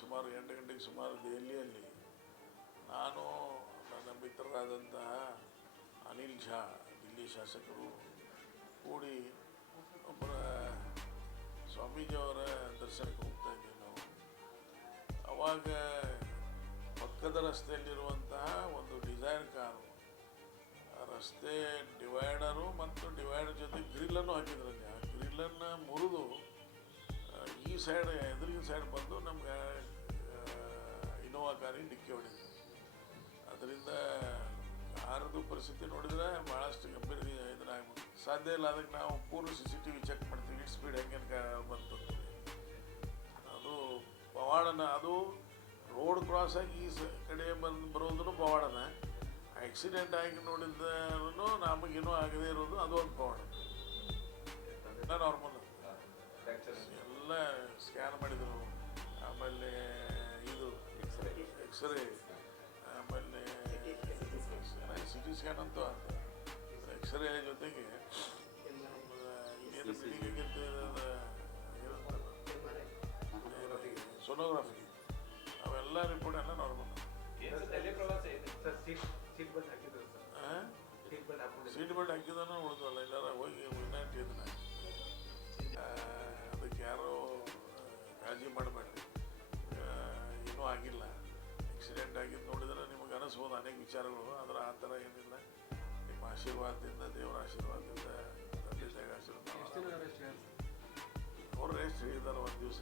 ಸುಮಾರು 8 ಗಂಟೆಗೆ ಸುಮಾರು ದೆಹಲಿಯಲ್ಲಿ ನಾನು ನನ್ನ ಮಿತ್ರರಾದಂತಹ ಅನಿಲ್ ಝಾ ದಿಲ್ಲಿ ಶಾಸಕರು ಕೂಡಿ ಒಬ್ಬರ ಸ್ವಾಮೀಜಿಯವರ ದರ್ಶನಕ್ಕೆ ಹೋಗ್ತಾ ಇದ್ದೀವಿ ನಾವು. ಅವಾಗ ಪಕ್ಕದ ರಸ್ತೆಯಲ್ಲಿರುವಂತಹ ಒಂದು ಡಿಸೈರ್ ಕಾರು, ರಸ್ತೆ ಡಿವೈಡರು ಮತ್ತು ಡಿವೈಡರ್ ಜೊತೆ ಗ್ರಿಲ್ಲನ್ನು ಹಾಕಿದ್ರಲ್ಲಿ, ಆ ಗ್ರಿಲ್ಲನ್ನು ಮುರಿದು ಈ ಸೈಡ್ ಎದುರಿನ ಸೈಡ್ ಬಂದು ನಮ್ಗೆ ಇನೋವಾ ಕಾರಿಗೆ ಡಿಕ್ಕಿ ಹೊಡಿತು. ಅದರಿಂದ ಕಾರದು ಪರಿಸ್ಥಿತಿ ನೋಡಿದರೆ ಭಾಳಷ್ಟು ಗಂಭೀರ ಇದನ್ನಾಗ್ಬೋದು. ಸಾಧ್ಯ ಇಲ್ಲ, ಅದಕ್ಕೆ ನಾವು ಪೂರ್ವ CCTV ಚೆಕ್ ಮಾಡ್ತೀವಿ, ಇಟ್ ಸ್ಪೀಡ್ ಹೆಂಗೆ ಬಂತು. ಅದು ಪವಾಡನ, ಅದು ರೋಡ್ ಕ್ರಾಸ್ ಆಗಿ ಈ ಕಡೆ ಬರೋದು ಪವಾಡನ, ಆಕ್ಸಿಡೆಂಟ್ ಆಗಿ ನೋಡಿದ್ರು ನಮಗೇನೂ ಆಗದೇ ಇರೋದು ಅದು ಒಂದು ಪವಾಡ. ಎಲ್ಲ ನಾರ್ಮಲ್, ಎಲ್ಲ ಸ್ಕ್ಯಾನ್ ಮಾಡಿದರು. ಆಮೇಲೆ ಇದು ಎಕ್ಸ್ರೇ, ಆಮೇಲೆ CT ಸ್ಕ್ಯಾನ್ ಅಂತೂ ಆಯ್ತು. ಎಕ್ಸ್ರೇ ಜೊತೆಗೆ ಏನು ಬಿಡಿಗೆ ಸೋನೋಗ್ರಫಿ, ಅವೆಲ್ಲ ರಿಪೋರ್ಟ್ ಎಲ್ಲ ನಾರ್ಮಲ್. ಸೀಟ್ ಬೆಲ್ಟ್ ಹಾಕಿದನೂ ಉಳಿದಲ್ಲ, ಎಲ್ಲಾರ ಹೋಗಿ ವಿನಾಯಿತಿ ಇದನ್ನ ಅದಕ್ಕೆ ಯಾರೋ ಕಾಳಜಿ ಮಾಡಬೇಡ್ರಿ, ಏನೂ ಆಗಿಲ್ಲ. ಆಕ್ಸಿಡೆಂಟ್ ಆಗಿದ್ದು ನೋಡಿದ್ರೆ ನಿಮಗೆ ಅನಿಸ್ಬೋದು ಅನೇಕ ವಿಚಾರಗಳು, ಆದರೆ ಆ ಥರ ಏನಿಲ್ಲ. ನಿಮ್ಮ ಆಶೀರ್ವಾದದಿಂದ, ದೇವರ ಆಶೀರ್ವಾದದಿಂದ, ತಂದೆ ತಾಯಿಯ ಆಶೀರ್ವಾದ. ಅವ್ರು ರೆಸ್ಟ್ ಹೇಳಿದ್ದಾರೆ ಒಂದು ದಿವಸ.